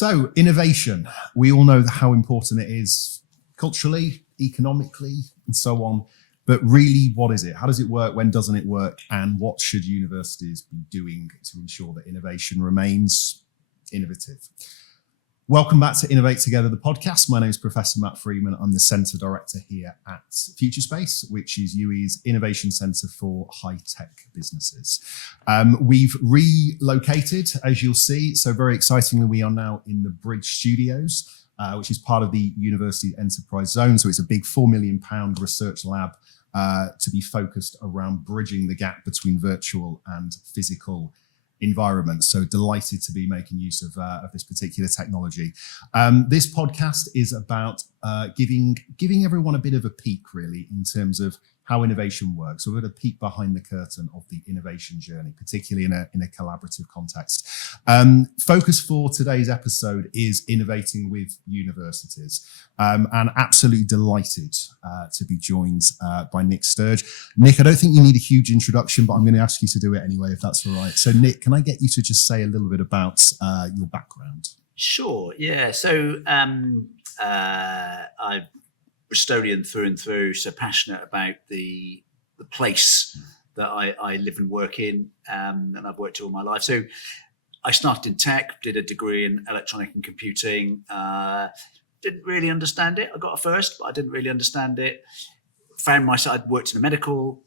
So innovation, we all know how important it is culturally, economically, and so on. But really, what is it? How does it work? When doesn't it work? And what should universities be doing to ensure that innovation remains innovative? Welcome back to Innovate Together, the podcast. My name is Professor Matt Freeman. I'm the Centre Director here at Futurespace, which is UWE's Innovation Centre for High-Tech Businesses. We've relocated, as you'll see. So very excitingly, we are now in the Bridge Studios, which is part of the University Enterprise Zone. So it's a big £4 million research lab to be focused around bridging the gap between virtual and physical environment. So delighted to be making use of this particular technology. This podcast is about giving everyone a bit of a peek, really, in terms of how innovation works. So we're going to peek behind the curtain of the innovation journey, particularly in a collaborative context. Focus for today's episode is innovating with universities. And absolutely delighted to be joined by Nick Sturge. Nick, I don't think you need a huge introduction, but I'm going to ask you to do it anyway, if that's all right. So Nick, can I get you to just say a little bit about your background? Sure, yeah. So I'm Bristolian through and through, so passionate about the place that I live and work in, and I've worked all my life. So I started in tech, did a degree in electronic and computing, didn't really understand it. I got a first, but I didn't really understand it. Found myself, I'd worked in a medical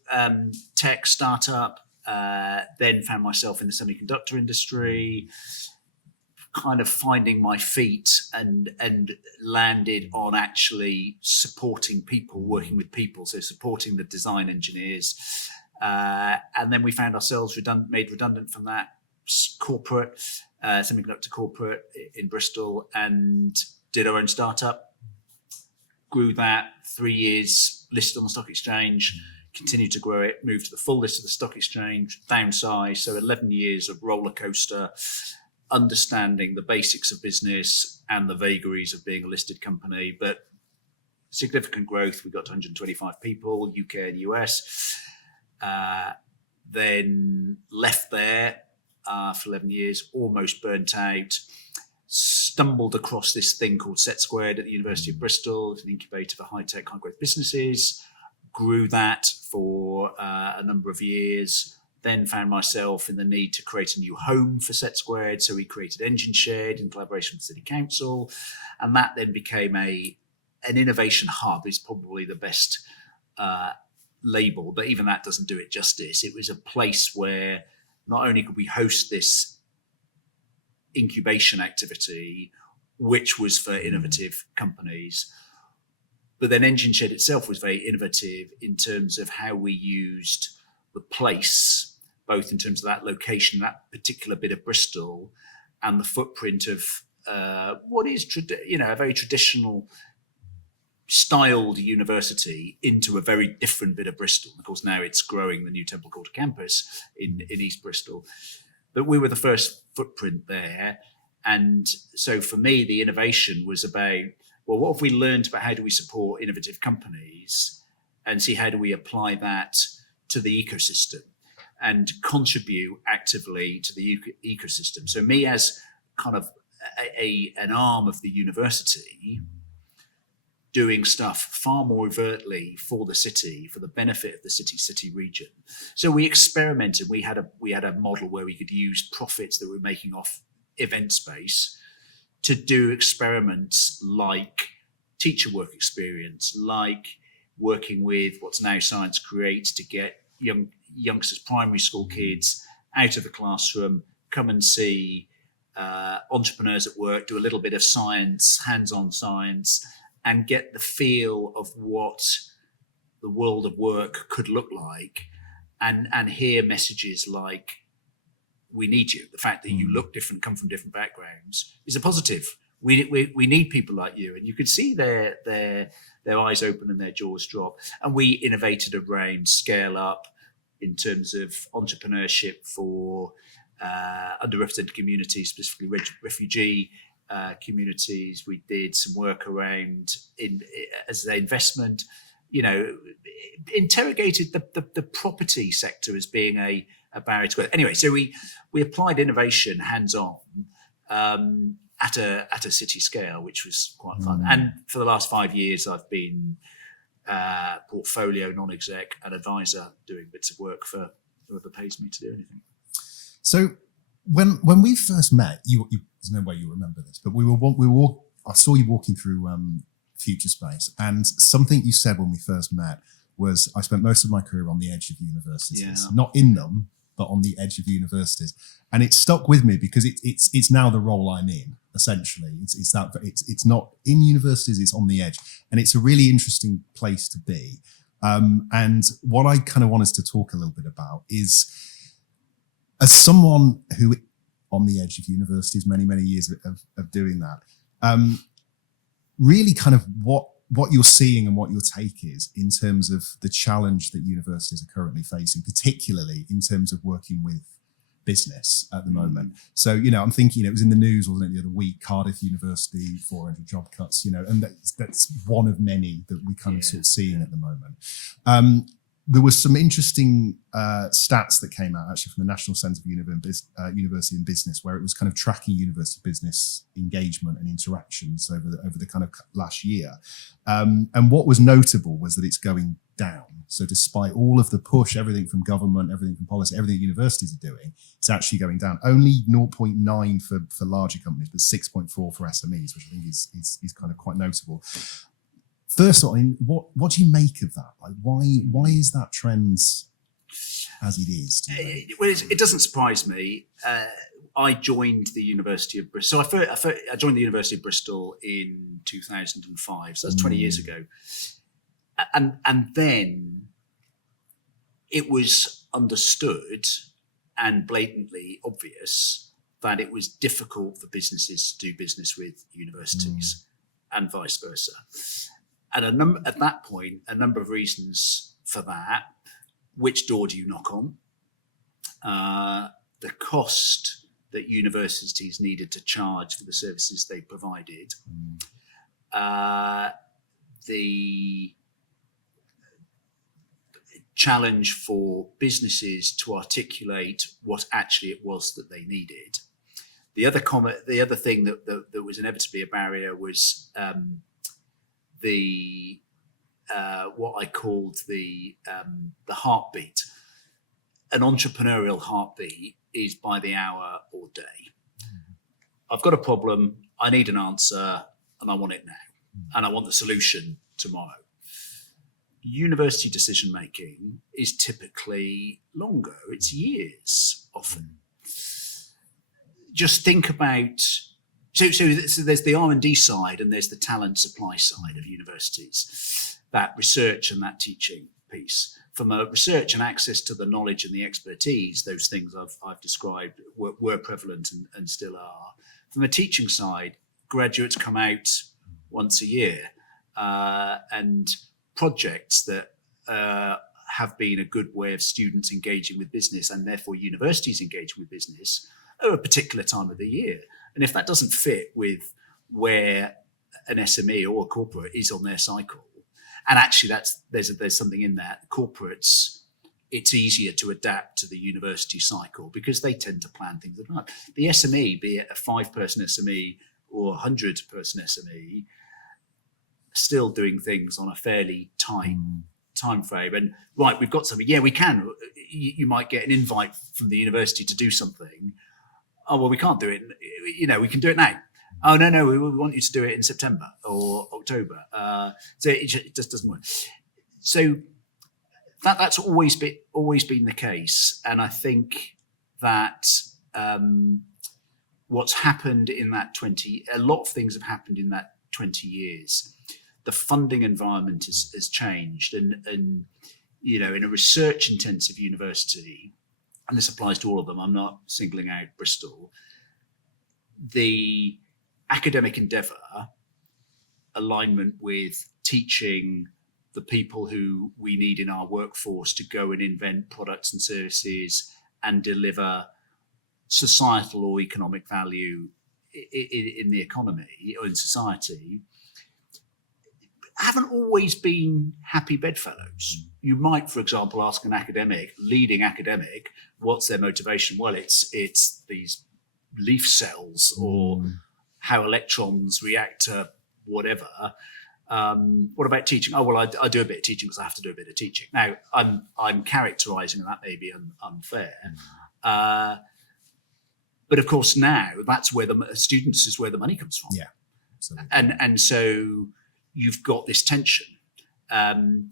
tech startup, then found myself in the semiconductor industry, kind of finding my feet and landed on actually supporting people, working with people, so supporting the design engineers. And then we found ourselves made redundant from that corporate, semiconductor corporate in Bristol, and did our own startup. Grew that 3 years, listed on the stock exchange, continued to grow it, moved to the full list of the stock exchange, downsized. So 11 years of roller coaster, understanding the basics of business and the vagaries of being a listed company, but significant growth. We got to 125 people, UK and US. Then left there for 11 years, almost burnt out, stumbled across this thing called Set Squared at the University of Bristol. It's an incubator for high-tech, high-growth businesses. Grew that for a number of years. Then found myself in the need to create a new home for Set Squared. So we created Engine Shed in collaboration with the City Council. And that then became an innovation hub, is probably the best label, but even that doesn't do it justice. It was a place where not only could we host this incubation activity, which was for innovative companies, but then Engine Shed itself was very innovative in terms of how we used the place, both in terms of that location, that particular bit of Bristol, and the footprint of what is a very traditional styled university into a very different bit of Bristol. Of course, now it's growing, the new Temple Quarter campus in East Bristol. But we were the first footprint there. And so for me, the innovation was about, well, what have we learned about how do we support innovative companies, and see how do we apply that to the ecosystem and contribute actively to the ecosystem. So me as kind of an arm of the university, doing stuff far more overtly for the city, for the benefit of the city region. So we experimented. We had a model where we could use profits that we were making off event space to do experiments like teacher work experience, like working with what's now Science Create to get youngsters, primary school kids out of the classroom, come and see entrepreneurs at work, do a little bit of science, hands-on science, and get the feel of what the world of work could look like, and hear messages like, we need you. The fact that you look different, come from different backgrounds, is a positive. We need people like you. And you could see their eyes open and their jaws drop. And we innovated around scale up in terms of entrepreneurship for underrepresented communities, specifically refugee communities. We did some work around as an investment, interrogated the property sector as being a barrier to growth. Anyway, so we applied innovation hands-on, at a city scale, which was quite fun. And for the last 5 years, I've been portfolio, non-exec, and advisor, doing bits of work for whoever pays me to do anything. So when we first met, there's no way you remember this, but I saw you walking through Future Space, and something you said when we first met was, I spent most of my career on the edge of universities, not in them, but on the edge of universities. And it stuck with me because it's now the role I'm in, essentially. It's not in universities, it's on the edge. And it's a really interesting place to be. And what I kind of want us to talk a little bit about is, as someone who on the edge of universities, many, many years of doing that, really kind of what you're seeing and what your take is in terms of the challenge that universities are currently facing, particularly in terms of working with business at the moment. So, I'm thinking, it was in the news, wasn't it, the other week, Cardiff University, 400 job cuts, and that's one of many that we kind of sort of seeing at the moment. There was some interesting stats that came out actually from the National Centre for University and Business, where it was kind of tracking university business engagement and interactions over the kind of last year. And what was notable was that it's going down. So despite all of the push, everything from government, everything from policy, everything universities are doing, it's actually going down. Only 0.9 for larger companies, but 6.4 for SMEs, which I think is kind of quite notable. First of all, what do you make of that? Like, why is that trend as it is? Well, it doesn't surprise me. I joined the University of Bristol. So I joined the University of Bristol in 2005. So that's 20 years ago. And then it was understood and blatantly obvious that it was difficult for businesses to do business with universities and vice versa. And at that point, a number of reasons for that. Which door do you knock on? The cost that universities needed to charge for the services they provided. The challenge for businesses to articulate what actually it was that they needed. The other thing that was inevitably a barrier was what I called the heartbeat. An entrepreneurial heartbeat is by the hour or day. I've got a problem, I need an answer, and I want it now, and I want the solution tomorrow. University decision making is typically longer. It's years often. Just think about. So there's the R&D side and there's the talent supply side of universities, that research and that teaching piece. From a research and access to the knowledge and the expertise, those things I've described were prevalent and still are. From a teaching side, graduates come out once a year, and projects that have been a good way of students engaging with business and therefore universities engaging with business at a particular time of the year. And if that doesn't fit with where an SME or a corporate is on their cycle, and actually there's something in that, corporates, it's easier to adapt to the university cycle because they tend to plan things at night. The SME, be it a 5-person SME or a 100-person SME, still doing things on a fairly tight time frame. And right, we've got something. Yeah, we can. You might get an invite from the university to do something. Oh, well, we can't do it. We can do it now. Oh, no, we want you to do it in September or October. So it just doesn't work. So that's always been the case. And I think that what's happened in that a lot of things have happened in that 20 years. The funding environment has changed. And in a research intensive university, and this applies to all of them, I'm not singling out Bristol, the academic endeavour, alignment with teaching the people who we need in our workforce to go and invent products and services and deliver societal or economic value in the economy or in society, haven't always been happy bedfellows. You might, for example, ask an leading academic, what's their motivation? Well, it's these leaf cells, or how electrons react to whatever. What about teaching? Oh, well, I do a bit of teaching because I have to do a bit of teaching. Now, I'm characterising, and that may be unfair. But of course, now that's where the students is where the money comes from. Yeah, absolutely. And so you've got this tension. And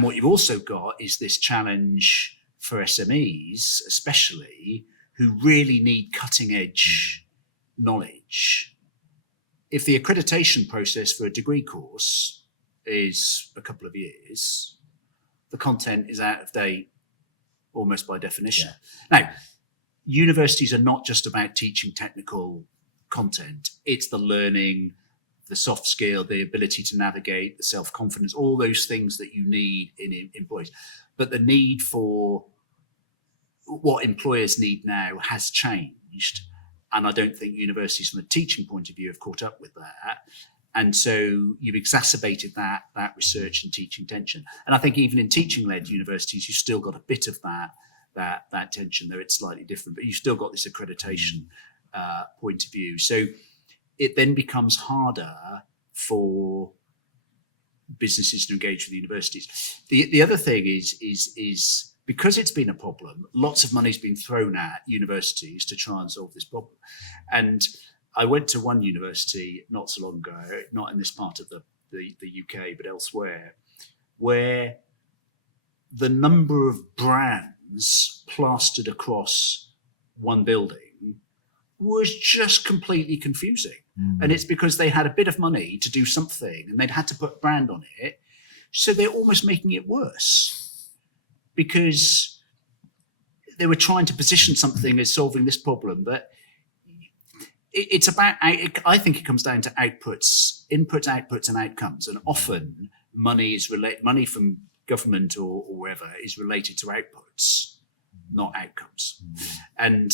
what you've also got is this challenge for SMEs, especially, who really need cutting edge knowledge. If the accreditation process for a degree course is a couple of years, the content is out of date almost by definition. Yeah. Now, universities are not just about teaching technical content. It's the learning, the soft skill, the ability to navigate, the self-confidence, all those things that you need in employees. But the need for what employers need now has changed. And I don't think universities from a teaching point of view have caught up with that. And so you've exacerbated that research and teaching tension. And I think even in teaching-led universities, you've still got a bit of that tension, though it's slightly different, but you've still got this accreditation point of view. So it then becomes harder for businesses to engage with universities. The other thing is because it's been a problem, lots of money's been thrown at universities to try and solve this problem. And I went to one university not so long ago, not in this part of the UK, but elsewhere, where the number of brands plastered across one building was just completely confusing. And it's because they had a bit of money to do something and they'd had to put brand on it. So they're almost making it worse because they were trying to position something as solving this problem. But it's about, I think it comes down to inputs, outputs and outcomes. And often money from government or wherever is related to outputs, not outcomes. And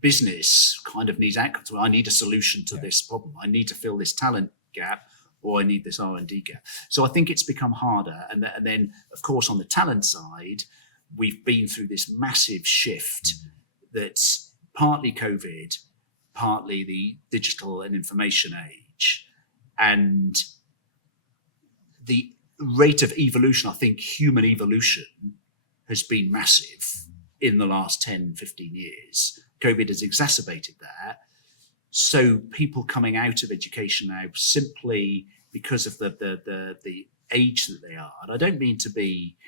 business kind of needs outcomes. Well, I need a solution to this problem. I need to fill this talent gap, or I need this R&D gap. So I think it's become harder. And then, of course, on the talent side, we've been through this massive shift that's partly COVID, partly the digital and information age. And the rate of evolution, I think human evolution has been massive in the last 10, 15 years. COVID has exacerbated that. So people coming out of education now simply because of the age that they are, and I don't mean to be,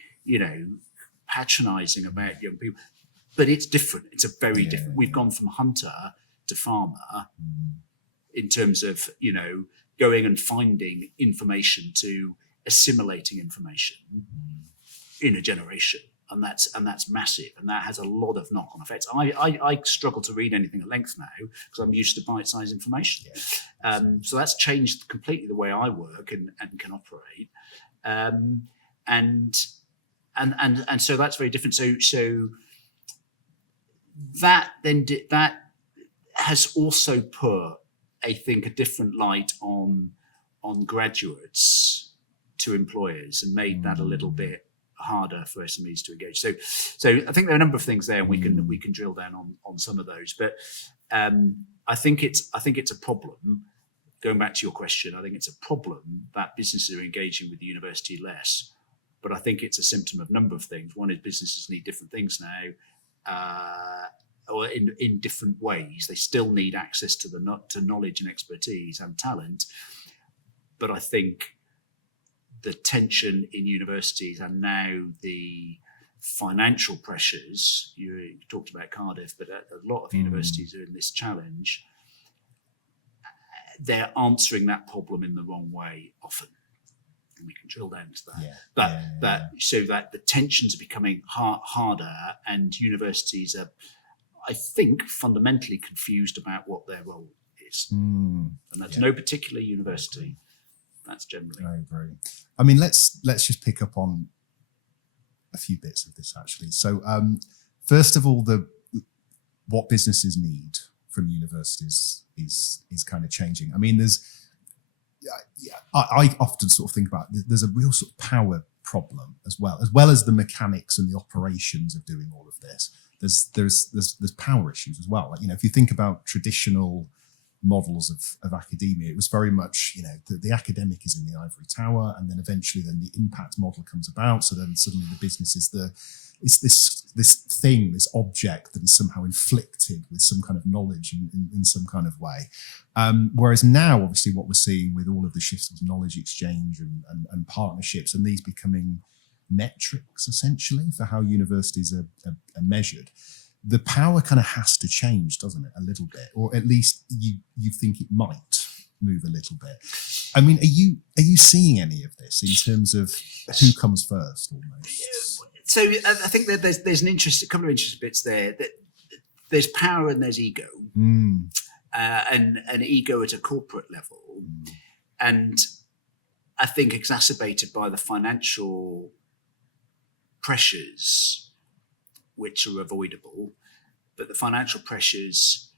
patronizing about young people, but it's different. It's a very different. We've gone from hunter to farmer in terms of, going and finding information to assimilating information in a generation. And that's massive, and that has a lot of knock-on effects. I struggle to read anything at length now because I'm used to bite-sized information. So that's changed completely the way I work and can operate, and so that's very different. So that has also put, I think, a different light on graduates to employers and made that a little bit harder for SMEs to engage. So I think there are a number of things there, and we can drill down on some of those. But I think it's a problem. Going back to your question, I think it's a problem that businesses are engaging with the university less. But I think it's a symptom of a number of things. One is businesses need different things now, or in different ways. They still need access to knowledge and expertise and talent. But I think the tension in universities and now the financial pressures, you talked about Cardiff, but a lot of universities are in this challenge. They're answering that problem in the wrong way often. And we can drill down to that. So that the tensions are becoming harder, and universities are, I think, fundamentally confused about what their role is. And that's no particular university. That's generally. I agree. I mean, let's just pick up on a few bits of this actually. So, first of all, what businesses need from universities is kind of changing. I mean, I often sort of think about there's a real sort of power problem as well as the mechanics and the operations of doing all of this. there's power issues as well. Like, if you think about traditional models of academia, it was very much, the academic is in the ivory tower, and then eventually then the impact model comes about. So then suddenly the business is this thing, this object that is somehow inflicted with some kind of knowledge in some kind of way. Whereas now, obviously, what we're seeing with all of the shifts of knowledge exchange and partnerships, and these becoming metrics essentially for how universities are measured, the power kind of has to change, doesn't it, a little bit, or at least you think it might move a little bit. I mean, are you seeing any of this in terms of who comes first, almost? So I think that there's a couple of interesting bits there. That there's power and there's ego, and ego at a corporate level, and I think exacerbated by the financial pressures, which are avoidable, but the financial pressures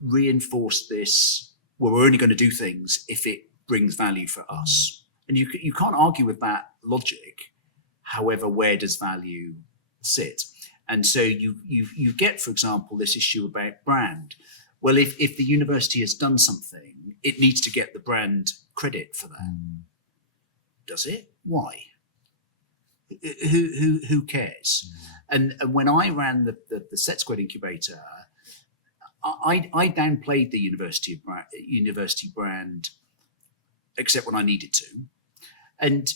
reinforce this. Well, we're only going to do things if it brings value for us, and you can't argue with that logic. However, where does value sit? And so you get, for example, this issue about brand. Well, if the university has done something, it needs to get the brand credit for that. Does it? Why? Who cares? And when I ran the Set Squared incubator, I downplayed the university brand, except when I needed to, and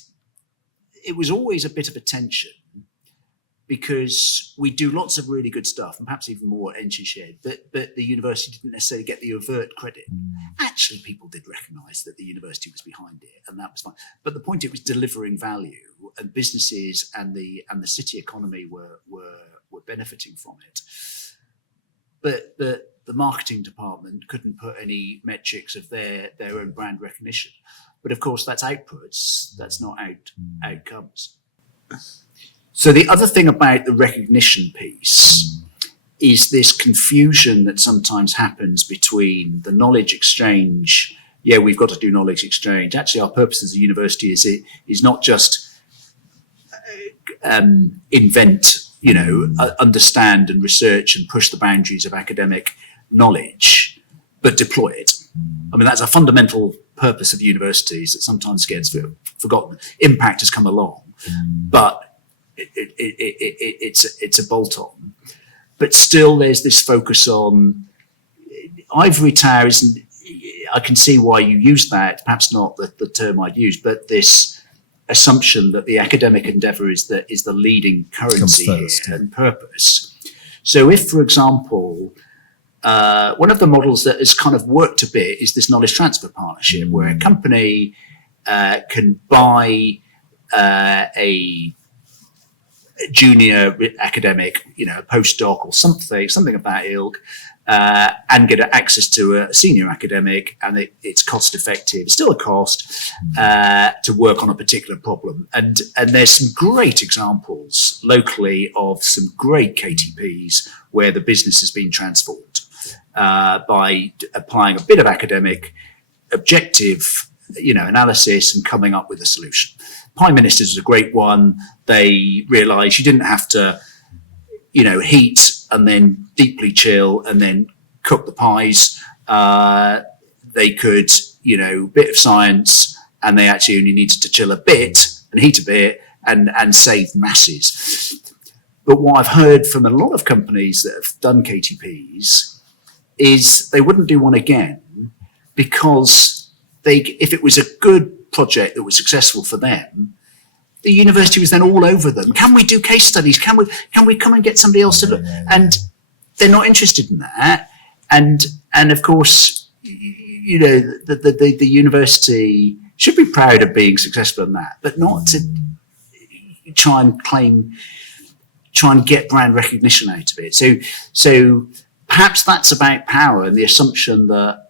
it was always a bit of a tension because we do lots of really good stuff, and perhaps even more at Engine Shared, but the university didn't necessarily get the overt credit. Actually, people did recognise that the university was behind it, and that was fine. But the point, it was delivering value, and businesses and the city economy were benefiting from it. But the marketing department couldn't put any metrics of their own brand recognition. But of course, that's outputs, that's not outcomes. So the other thing about the recognition piece is this confusion that sometimes happens between the knowledge exchange. Yeah, we've got to do knowledge exchange. Actually, our purpose as a university is not just invent, understand and research and push the boundaries of academic knowledge, but deploy it. I mean, that's a fundamental purpose of universities that sometimes gets forgotten. Impact has come along, but it's a bolt-on. But still, there's this focus on ivory tower. I can see why you use that, perhaps not the term I'd use, but this assumption that the academic endeavour is the leading currency first, here and purpose. So if, for example, one of the models that has kind of worked a bit is this knowledge transfer partnership, where a company can buy a junior academic, a postdoc or something of that ilk, and get access to a senior academic, and it's cost effective. It's still a cost to work on a particular problem. And there's some great examples locally of some great KTPs where the business has been transformed by applying a bit of academic objective, analysis and coming up with a solution. Prime Minister's was a great one. They realised you didn't have to, heat and then deeply chill and then cook the pies. They could, bit of science, and they actually only needed to chill a bit and heat a bit and save masses. But what I've heard from a lot of companies that have done KTPs is they wouldn't do one again because if it was a good project that was successful for them, the university was then all over them. Can we do case studies? Can we come and get somebody else to look? And they're not interested in that. And of course, the university should be proud of being successful in that, but not to try and get brand recognition out of it. So perhaps that's about power and the assumption that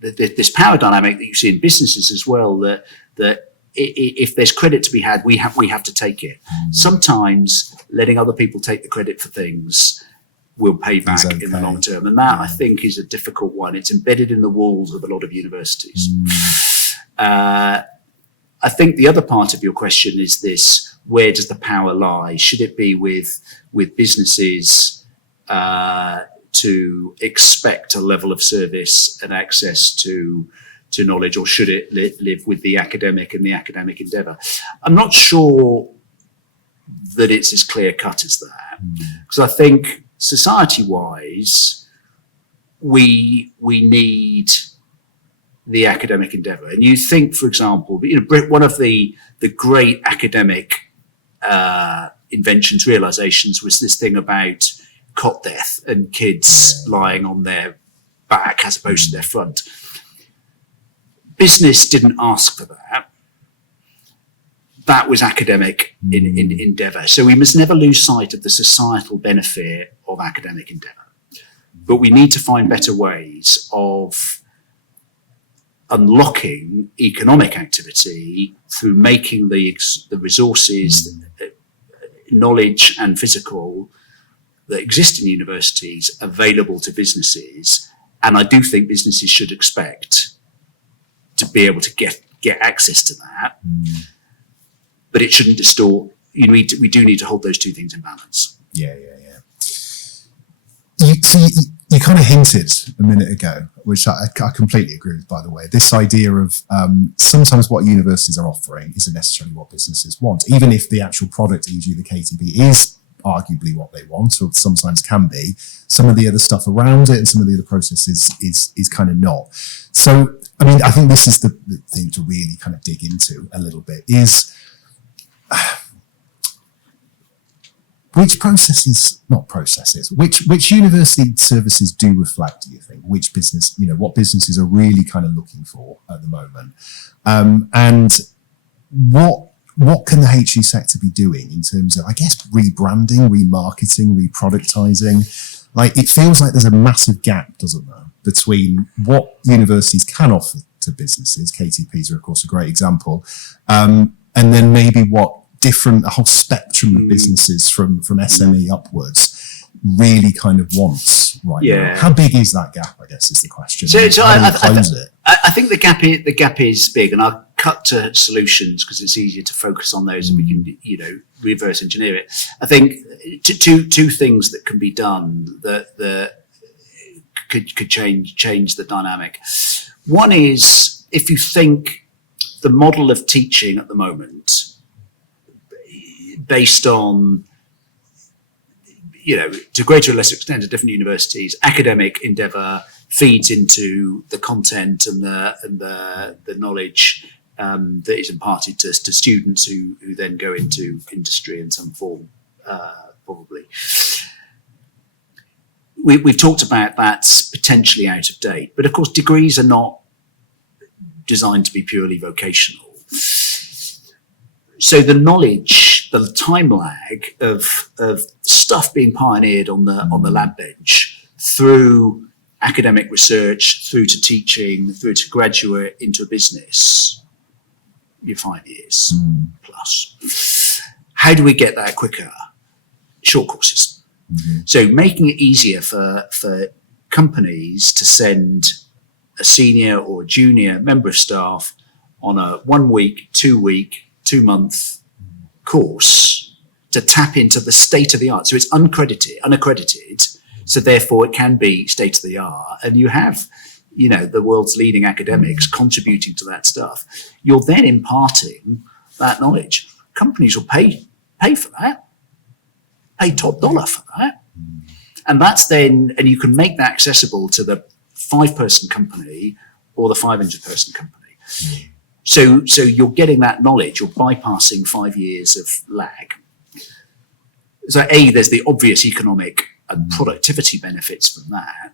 this power dynamic that you see in businesses as well, that if there's credit to be had, we have to take it. Sometimes letting other people take the credit for things will pay back in the long term, and that I think is a difficult one. It's embedded in the walls of a lot of universities. I think the other part of your question is this: where does the power lie? Should it be with businesses to expect a level of service and access to knowledge, or should it live with the academic and the academic endeavour? I'm not sure that it's as clear cut as that, because I think society-wise, we need the academic endeavour. And you think, for example, one of the great academic inventions, realizations, was this thing about cot death and kids lying on their back as opposed to their front. Business didn't ask for that. That was academic endeavour. So we must never lose sight of the societal benefit of academic endeavour. But we need to find better ways of unlocking economic activity through making the resources, knowledge and physical that exist in universities available to businesses. And I do think businesses should expect to be able to get access to that, but it shouldn't distort. We do need to hold those two things in balance. Yeah. You kind of hinted a minute ago, which I completely agree with, by the way, this idea of sometimes what universities are offering isn't necessarily what businesses want, even if the actual product, e.g. the KTP, is arguably what they want, or sometimes can be. Some of the other stuff around it and some of the other processes is kind of not. So, I mean, I think this is the thing to really kind of dig into a little bit is which university services do reflect, do you think? Which business, what businesses are really kind of looking for at the moment? And what can the HE sector be doing in terms of, I guess, rebranding, remarketing, reproductising? Like, it feels like there's a massive gap, doesn't there, between what universities can offer to businesses. KTPs are, of course, a great example. And then maybe what a whole spectrum of businesses from SME upwards really kind of wants now. How big is that gap, I guess, is the question. So I think the gap is big, and I'll cut to solutions because it's easier to focus on those and we can, reverse engineer it. I think two things that can be done that could change the dynamic. One is, if you think the model of teaching at the moment, based on, to a greater or lesser extent at different universities, academic endeavour feeds into the content and the knowledge that is imparted to students who then go into industry in some form, probably. We've talked about that's potentially out of date, but of course degrees are not designed to be purely vocational. So the knowledge, the time lag of stuff being pioneered on the lab bench through academic research, through to teaching, through to graduate into a business, you're 5 years plus. How do we get that quicker? Short courses. So making it easier for companies to send a senior or a junior member of staff on a 1 week, 2 week, 2 month course to tap into the state of the art. So it's unaccredited. So therefore it can be state of the art. And you have, the world's leading academics contributing to that stuff. You're then imparting that knowledge. Companies will pay for that, pay top dollar for that. And that's then, and you can make that accessible to the 5-person company or the 500-person company. So you're getting that knowledge, you're bypassing 5 years of lag. So there's the obvious economic and productivity benefits from that.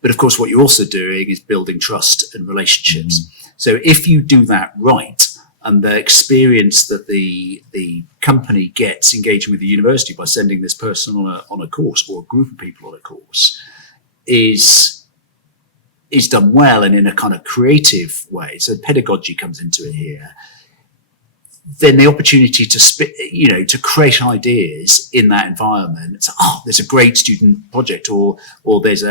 But of course, what you're also doing is building trust and relationships. So if you do that right, and the experience that the company gets engaging with the university by sending this person on a course, or a group of people on a course, is done well and in a kind of creative way, so pedagogy comes into it here, then the opportunity to create ideas in that environment. So, there's a great student project, or there's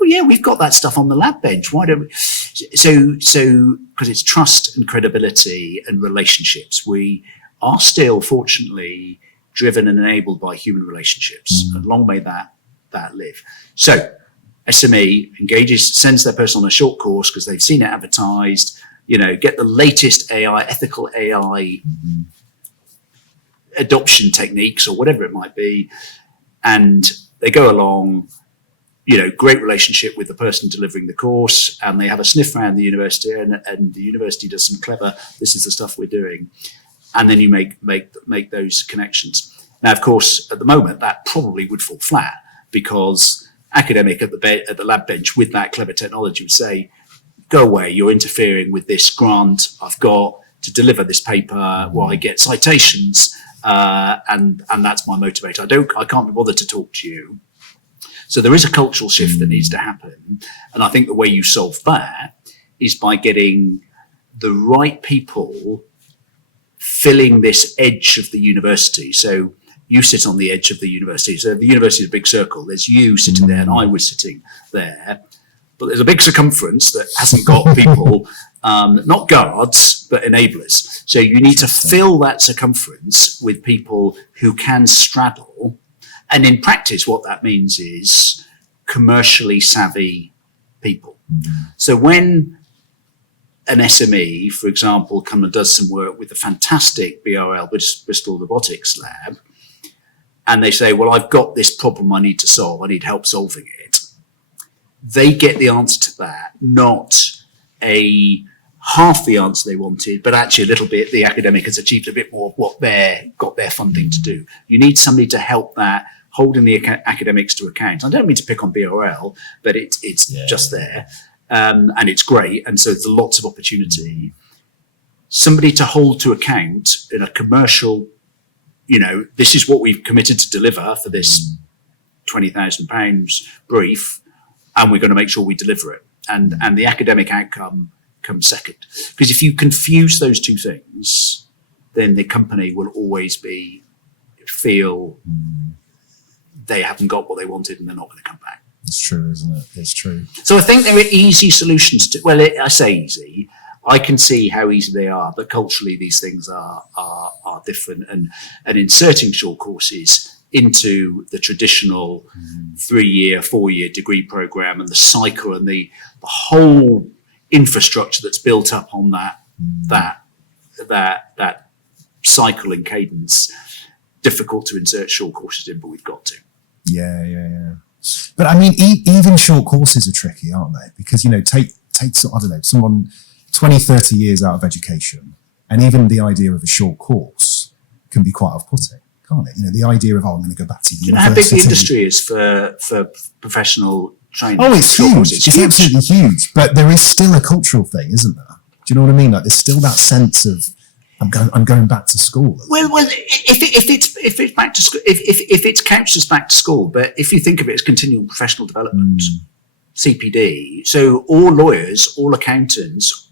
we've got that stuff on the lab bench. Why don't we? So because it's trust and credibility and relationships, we are still, fortunately, driven and enabled by human relationships. And long may that live. So SME engages, sends their person on a short course because they've seen it advertised, get the latest AI, ethical AI adoption techniques or whatever it might be. And they go along, great relationship with the person delivering the course, and they have a sniff around the university, and the university does some clever, this is the stuff we're doing. And then you make those connections. Now, of course, at the moment, that probably would fall flat, because academic at the lab bench with that clever technology would say, go away, you're interfering with this grant I've got to deliver this paper where I get citations, and that's my motivator. I can't be bothered to talk to you. So there is a cultural shift that needs to happen. And I think the way you solve that is by getting the right people filling this edge of the university. So you sit on the edge of the university. So the university is a big circle. There's you sitting there and I was sitting there. But there's a big circumference that hasn't got people, not guards, but enablers. So you need to fill that circumference with people who can straddle. And in practice, what that means is commercially savvy people. So when an SME, for example, comes and does some work with the fantastic BRL, Bristol Robotics Lab, and they say, well, I've got this problem I need to solve, I need help solving it. They get the answer to that, not half the answer they wanted, but actually a little bit, the academic has achieved a bit more of what got their funding to do. You need somebody to help that, holding the academics to account. I don't mean to pick on BRL, but it's just there. And it's great. And so there's lots of opportunity. Somebody to hold to account in a commercial, this is what we've committed to deliver for this £20,000 brief, and we're going to make sure we deliver it. And the academic outcome comes second. Because if you confuse those two things, then the company will always feel they haven't got what they wanted and they're not going to come back. It's true, isn't it? It's true. So I think there are easy solutions to, I say easy, I can see how easy they are, but culturally these things are different, and inserting short courses into the traditional 3-year, 4-year degree program and the cycle and the whole infrastructure that's built up on that cycle and cadence, difficult to insert short courses in, but we've got to. Yeah. But I mean, even short courses are tricky, aren't they? Because, take I don't know, someone 20, 30 years out of education, and even the idea of a short course can be quite off-putting, can't it? The idea of, I'm going to go back to university. Do you know how big the industry is for professional training? Oh, it's huge. It's absolutely huge. But there is still a cultural thing, isn't there? Do you know what I mean? Like, there's still that sense of, I'm going back to school. Well, if it's back to school, if it's couched as back to school, but if you think of it as continual professional development, CPD, so all lawyers, all accountants,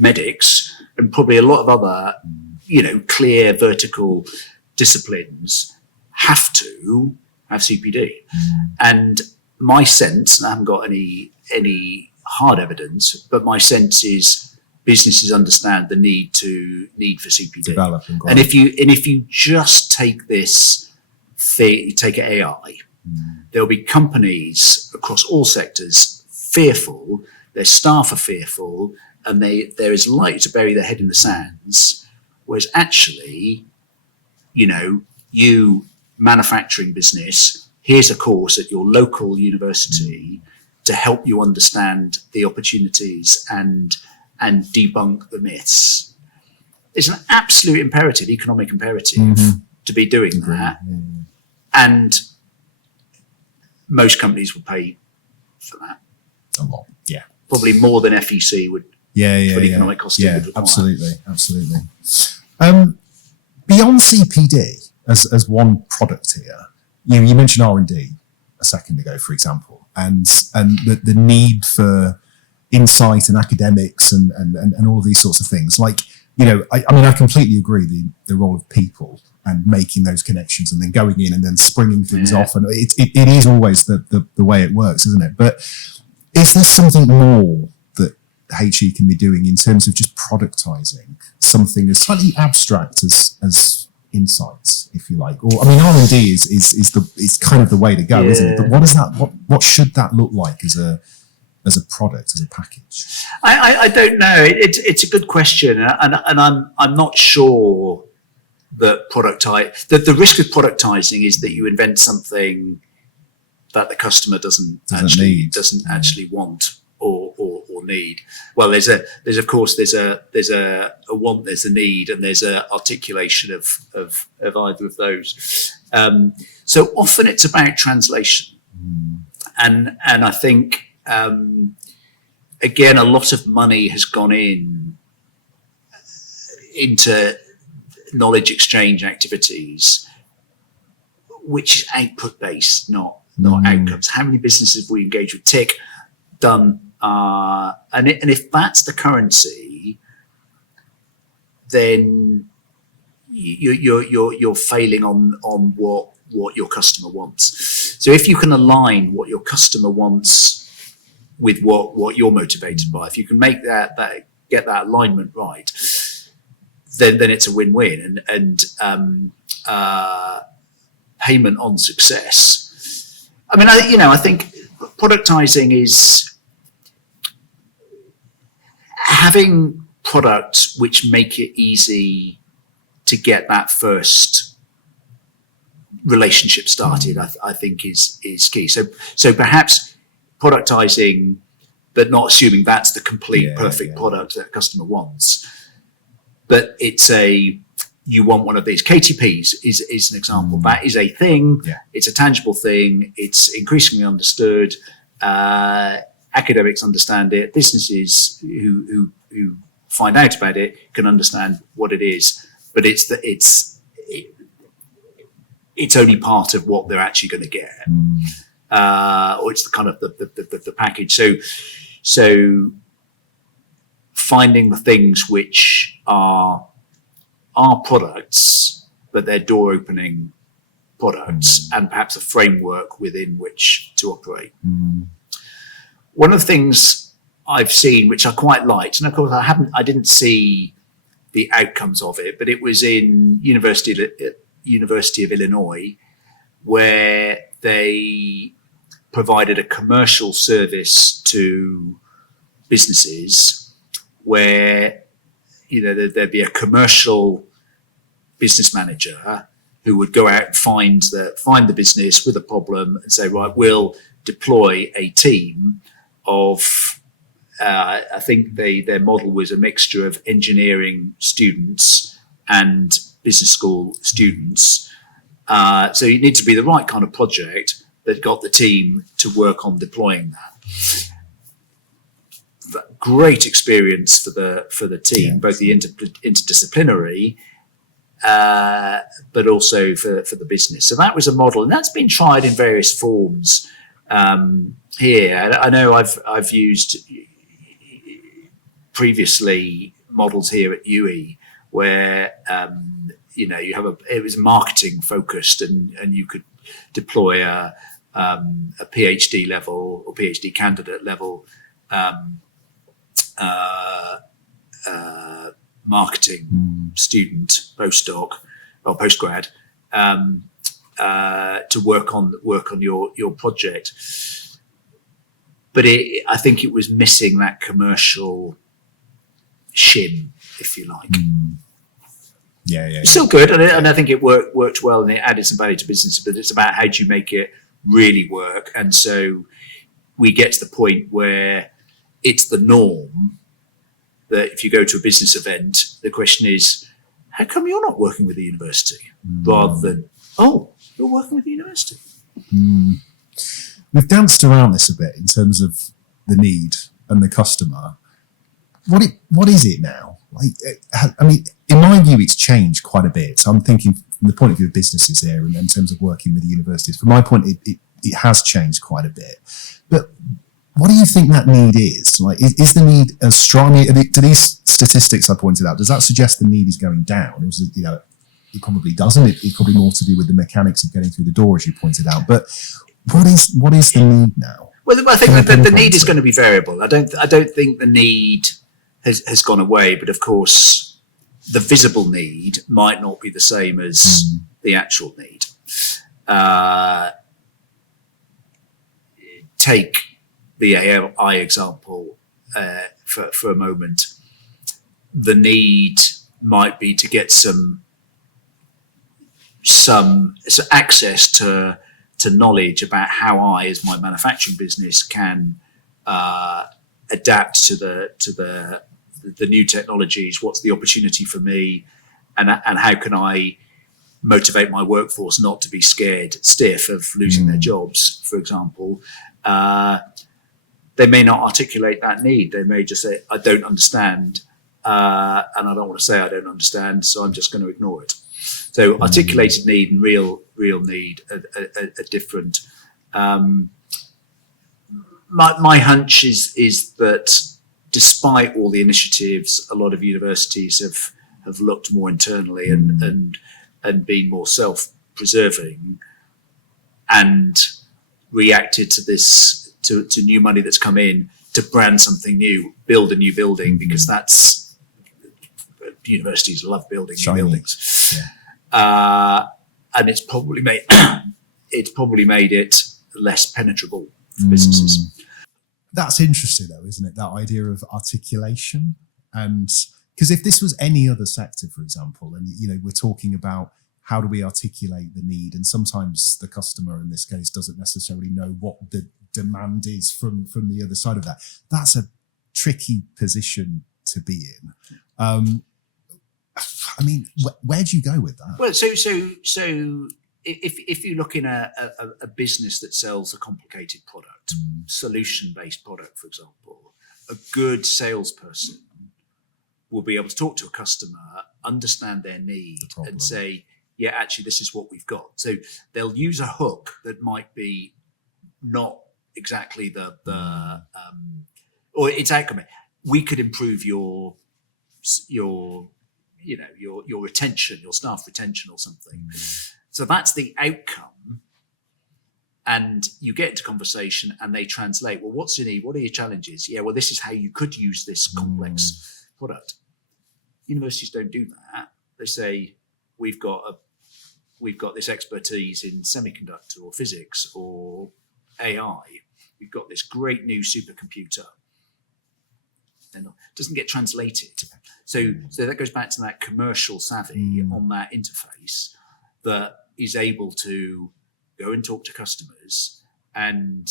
medics, and probably a lot of other, clear vertical disciplines have to have CPD. And my sense, and I haven't got any hard evidence, but my sense is businesses understand the need for CPD. Develop and grow. And if you just take this thing, you take AI, there'll be companies across all sectors fearful, their staff are fearful, and they're as likely to bury their head in the sands. Whereas actually, you manufacturing business, here's a course at your local university to help you understand the opportunities and debunk the myths. It's an absolute imperative, economic imperative, to be doing that. Yeah. And most companies will pay for that. A lot, yeah. Probably more than FEC would. For economic costing would require. Absolutely. Beyond CPD, as one product here, you mentioned R&D a second ago, for example, and the need for insight and academics and all of these sorts of things. Like, I completely agree the role of people and making those connections and then going in and then springing things off. And it is always the way it works, isn't it? But is there something more that HE can be doing in terms of just productizing something as slightly abstract as insights, if you like? Or I mean, R&D is kind of the way to go, isn't it? But what is that? What should that look like as a product, as a package? I don't know. It's a good question, and I'm not sure that the risk of productizing is that you invent something that the customer doesn't actually want or need. Well, there's a want, there's a need, and there's a articulation of either of those. So often it's about translation, and I think again a lot of money has gone into knowledge exchange activities, which is output based, not outcomes. How many businesses we engage with? Tick, done. And if that's the currency, then you're failing on what your customer wants. So if you can align what your customer wants with what you're motivated by, if you can make get that alignment right, then it's a win-win. And payment on success. I mean, I think productizing is having products which make it easy to get that first relationship started. I think is key. So perhaps productizing, but not assuming that's the complete perfect product that a customer wants. But you want one of these. KTPs is an example. That is a thing. Yeah. It's a tangible thing. It's increasingly understood. Academics understand it. Businesses who find out about it can understand what it is. But it's only part of what they're actually going to get, or it's the kind of the package. So finding the things which are products, but they're door opening products, and perhaps a framework within which to operate. One of the things I've seen, which I quite liked, and of course I didn't see the outcomes of it, but it was in University of Illinois, where they provided a commercial service to businesses where there'd be a commercial business manager who would go out and find the business with a problem and say, right, we'll deploy a team of I think their model was a mixture of engineering students and business school students. So you need to be the right kind of project that got the team to work on deploying that. Great experience for the team, both the interdisciplinary, but also for the business. So that was a model, and that's been tried in various forms here. I know I've used previously models here at UWE where it was marketing focused, and you could deploy a PhD level or PhD candidate level marketing student, postdoc or postgrad, to work on your project. But I think it was missing that commercial shim, if you like. It's still good, and I think it worked well, and it added some value to business. But it's about how do you make it really work. And so we get to the point where it's the norm that if you go to a business event, the question is, how come you're not working with the university? Rather than, oh, you're working with the university. We've danced around this a bit in terms of the need and the customer. What is it now? I mean, in my view, it's changed quite a bit. So I'm thinking from the point of view of businesses here, and in terms of working with the universities, from my point, it has changed quite a bit. But what do you think that need is? Like, is the need as strong? Do these statistics I pointed out, does that suggest the need is going down? It probably doesn't. It's probably more to do with the mechanics of getting through the door, as you pointed out. But what is the need now? Well, I think that the need is going to be variable. I don't think the need has gone away, but of course, the visible need might not be the same as the actual need. Take the AI example for a moment. The need might be to get some access to knowledge about how I, as my manufacturing business, can adapt to the new technologies. What's the opportunity for me, and how can I motivate my workforce not to be scared stiff of losing their jobs, for example. They may not articulate that need. They may just say, I don't understand, and I don't want to say I don't understand, so I'm just going to ignore it. So articulated need and real need are different. My hunch is that despite all the initiatives, a lot of universities have looked more internally and been more self-preserving and reacted to this to new money that's come in to brand something new, build a new building, because that's universities love building new buildings. And it's probably made it less penetrable for businesses. That's interesting, though, isn't it? That idea of articulation, and because if this was any other sector, for example, and we're talking about how do we articulate the need, and sometimes the customer in this case doesn't necessarily know what the demand is from the other side of that. That's a tricky position to be in. I mean, where do you go with that? Well, so if you look in a business that sells a complicated product, solution-based product, for example, a good salesperson will be able to talk to a customer, understand their need, and say, yeah, actually, this is what we've got. So they'll use a hook that might be not exactly or its outcome. We could improve your retention, your staff retention or something. So that's the outcome. And you get into conversation and they translate, well, what's your need? What are your challenges? Yeah, well, this is how you could use this complex product. Universities don't do that. They say, we've got this expertise in semiconductor or physics or AI. We've got this great new supercomputer. And it doesn't get translated. So that goes back to that commercial savvy on that interface that is able to go and talk to customers and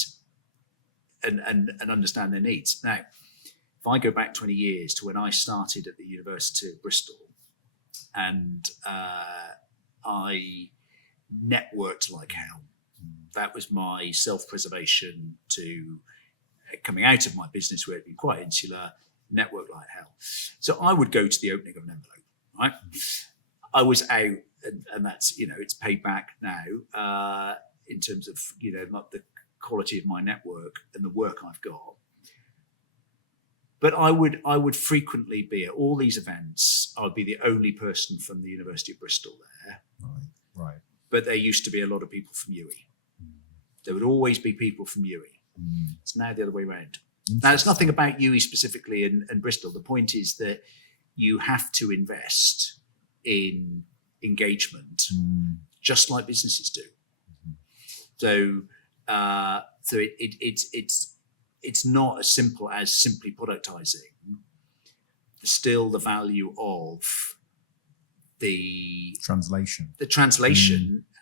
understand their needs. Now, if I go back 20 years to when I started at the University of Bristol, and I networked like hell. That was my self-preservation to coming out of my business where it'd been quite insular, network like hell. So I would go to the opening of an envelope, right? I was out, and that's, it's paid back now in terms of, the quality of my network and the work I've got. But I would frequently be at all these events. I would be the only person from the University of Bristol there. Right. But there used to be a lot of people from UWE. There would always be people from UWE. It's now the other way around. Now, it's nothing about UWE specifically and Bristol. The point is that you have to invest in engagement, just like businesses do. So it's not as simple as simply productizing. Still, the value of the translation,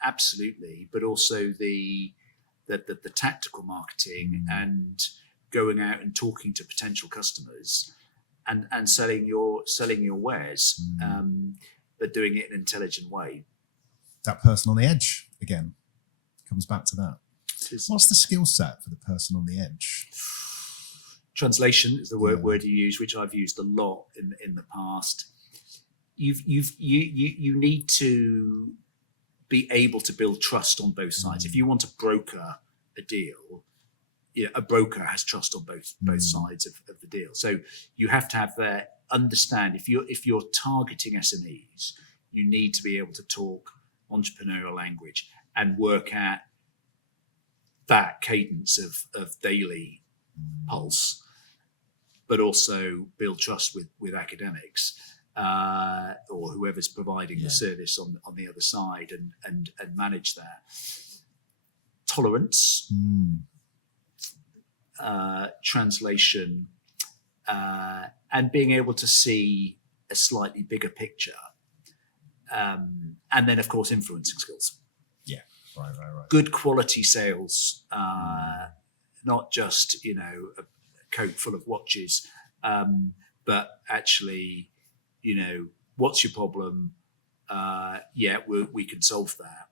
absolutely, but also the tactical marketing and going out and talking to potential customers and selling your wares, but doing it in an intelligent way. That person on the edge again comes back to that. What's the skill set for the person on the edge? Translation is the word you use, which I've used a lot in the past. You need to be able to build trust on both sides. If you want to broker a deal, a broker has trust on both sides of the deal. So you have to have understand if you're targeting SMEs, you need to be able to talk entrepreneurial language and work at that cadence of daily pulse, but also build trust with academics or whoever's providing the service on the other side, and manage that. Tolerance, translation, and being able to see a slightly bigger picture. And then, of course, influencing skills. Yeah, right. Good quality sales, not just, a coat full of watches, but actually, what's your problem? We can solve that.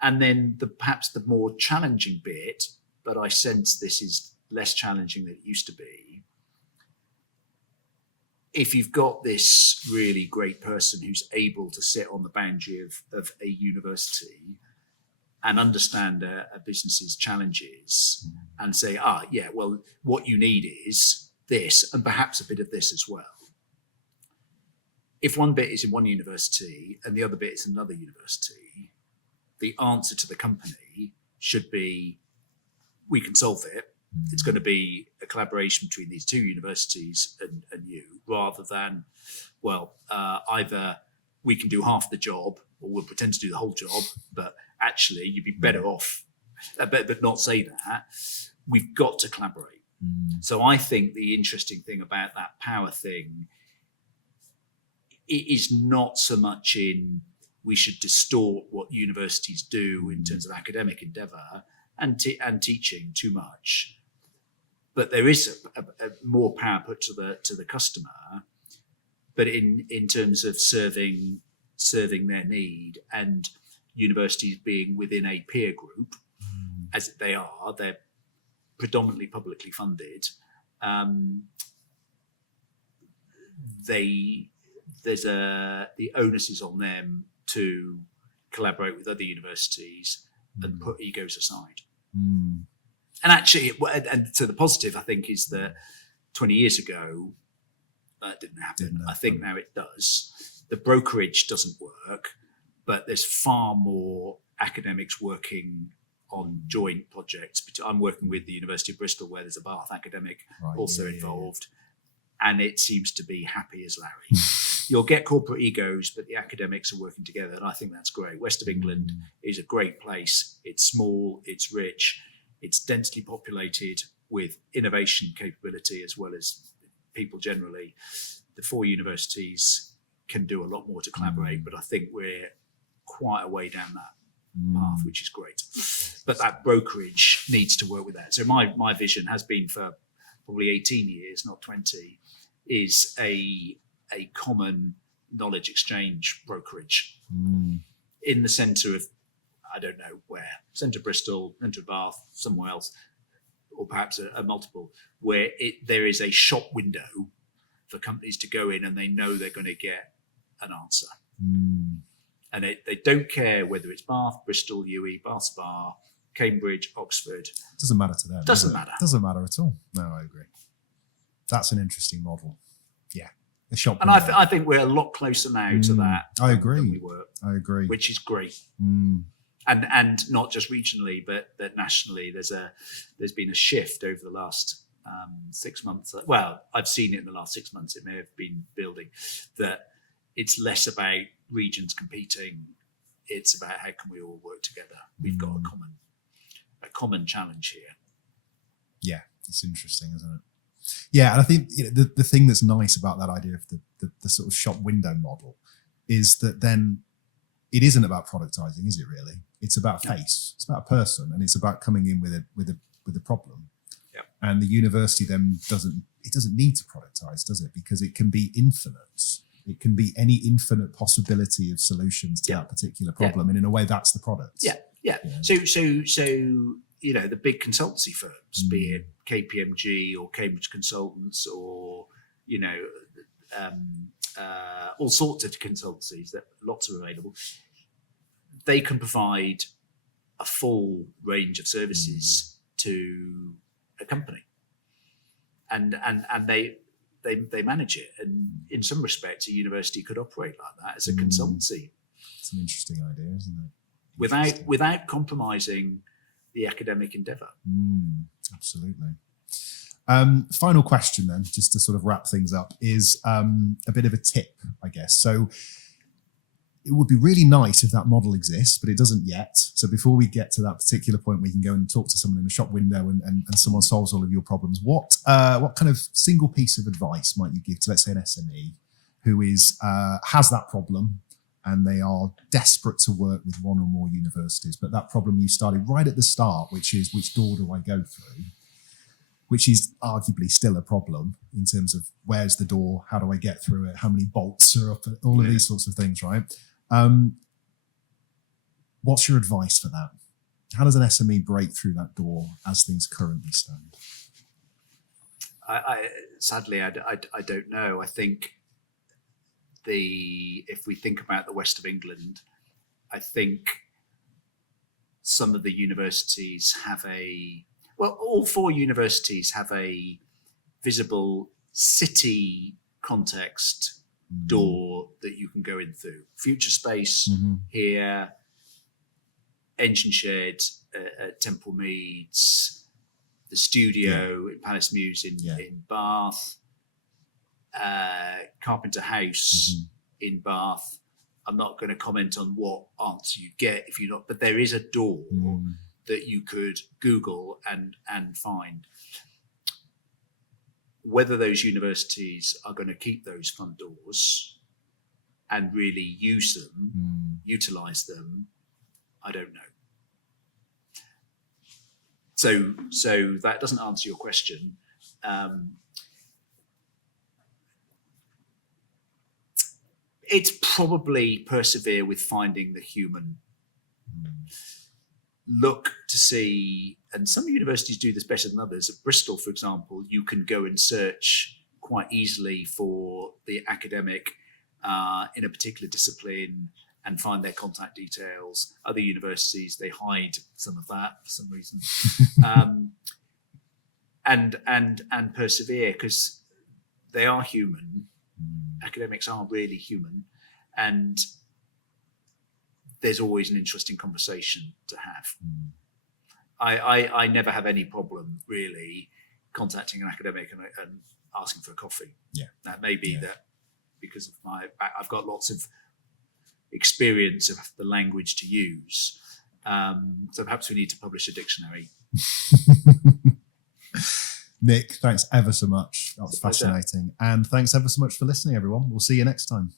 And then perhaps the more challenging bit, but I sense this is less challenging than it used to be. If you've got this really great person who's able to sit on the boundary of a university and understand a business's challenges and say, what you need is this, and perhaps a bit of this as well. If one bit is in one university and the other bit is in another university, the answer to the company should be, we can solve it. It's going to be a collaboration between these two universities and you, rather than, either we can do half the job or we'll pretend to do the whole job, but actually you'd be better off, but not say that. We've got to collaborate. So I think the interesting thing about that power thing, it is not so much in we should distort what universities do in terms of academic endeavour and teaching too much, but there is a more power put to the customer, but in terms of serving their need, and universities being within a peer group, as they're predominantly publicly funded. The onus is on them to collaborate with other universities and put egos aside. And actually, and to the positive, I think, is that 20 years ago, that didn't happen. I think now it does. The brokerage doesn't work, but there's far more academics working on joint projects. I'm working with the University of Bristol, where there's a Bath academic involved, and it seems to be happy as Larry. You'll get corporate egos, but the academics are working together, and I think that's great. West of England is a great place. It's small, it's rich, it's densely populated with innovation capability as well as people generally. The 4 universities can do a lot more to collaborate, but I think we're quite a way down that path, which is great. But that brokerage needs to work with that. So my vision has been for probably 18 years, not 20, is a common knowledge exchange brokerage in the centre of, I don't know where, centre of Bristol, centre of Bath, somewhere else, or perhaps a multiple, where there is a shop window for companies to go in and they know they're going to get an answer. And they don't care whether it's Bath, Bristol, UWE, Bath Spa, Cambridge, Oxford. Doesn't matter to them. Doesn't matter. Doesn't matter at all. No, I agree. That's an interesting model. Yeah. The shop. And I think we're a lot closer now to that. I agree. Than we were. I agree. Which is great. And not just regionally, but nationally. There's been a shift over the last 6 months. Well, I've seen it in the last 6 months. It may have been building, that it's less about regions competing. It's about how can we all work together. We've got a common challenge here. Yeah, it's interesting, isn't it? Yeah, and I think the thing that's nice about that idea of the sort of shop window model is that then it isn't about productizing, is it really? It's about face. It's about a person, and it's about coming in with a problem. Yeah. And the university then doesn't need to productize, does it? Because it can be infinite. It can be any infinite possibility of solutions to that particular problem, and in a way, that's the product. Yeah. So the big consultancy firms, be it KPMG or Cambridge Consultants, or all sorts of consultancies, that lots are available. They can provide a full range of services to a company, and they manage it. And in some respects, a university could operate like that as a consultancy. It's an interesting idea, isn't it? Without compromising the academic endeavour. Absolutely. Final question then, just to sort of wrap things up, is a bit of a tip, I guess. So it would be really nice if that model exists, but it doesn't yet. So before we get to that particular point where you can go and talk to someone in a shop window and someone solves all of your problems, what kind of single piece of advice might you give to, let's say, an SME who has that problem and they are desperate to work with one or more universities, but that problem you started right at the start, which is, which door do I go through? Which is arguably still a problem in terms of where's the door, how do I get through it, how many bolts are up, all of these sorts of things, right? What's your advice for that? How does an SME break through that door as things currently stand? Sadly, I don't know. I think if we think about the west of England, I think some of the universities have all 4 universities have a visible city context door that you can go in through. Future Space here, Engine Shed at Temple Meads, the Studio in Palace Muse in Bath, Carpenter House in Bath. I'm not going to comment on what answer you get if you're not, but there is a door that you could Google and find. Whether those universities are going to keep those front doors and really use them, utilize them, I don't know. So that doesn't answer your question. It's probably persevere with finding the human. Look to see, and some universities do this better than others. At Bristol, for example, you can go and search quite easily for the academic in a particular discipline and find their contact details. Other universities, they hide some of that for some reason. And persevere, because they are human. Academics are really human, and there's always an interesting conversation to have. I never have any problem really contacting an academic and asking for a coffee. That may be that because of I've got lots of experience of the language to use. So perhaps we need to publish a dictionary. Nick, thanks ever so much. That was fascinating. And thanks ever so much for listening, everyone. We'll see you next time.